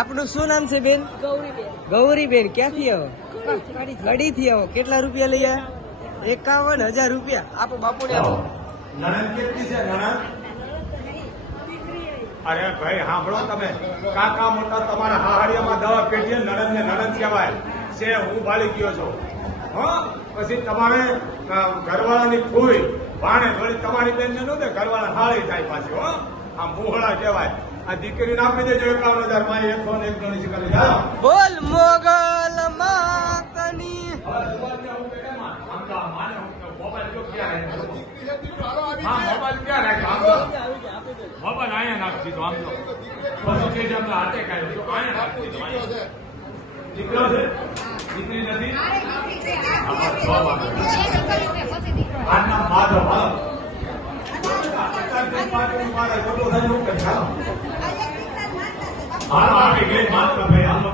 આપનું શું નામ છે બેન? ગૌરીબેન. ગૌરીબેન ક્યાંથી આવો? કડીથી આવો. કેટલા રૂપિયા લઈ આવ્યા એકાવન હજાર રૂપિયા. આપો બાપુને આપો. નણંદ કેટલી છે નણંદ? અરે ભાઈ સાંભળો તમે. કાકા મોટા તમારા હાહાડિયામાં દવા પેઢીએ નણંદ ને નણંદ કહેવાય. છે હું ભાળી ગયો છું. હો પછી તમારે ઘરવાળાની ફૂઈ ભાણે વળી તમારી બેન ને નો દે ઘરવાળા હાળી થાય પાછી હો. આ મોહળા કહેવાય. આ દીકરીને આપી દેજો એકાવન હજારમાં એક ફોન એક ગણેશ જાઓ. બોલ મોગલ માતની. મોબાઈલ ક્યાં રાખ્યો? મોબાઈલ અહીંયા નાખી દીધો આમ તો. પછી કે આપણે હાથે કાઢ્યો અહીંયા નાખી દીધો દીકરો છે. દીકરી નથી? હાલો, આવી ગઈ માત્ર ભાઈ હાલો.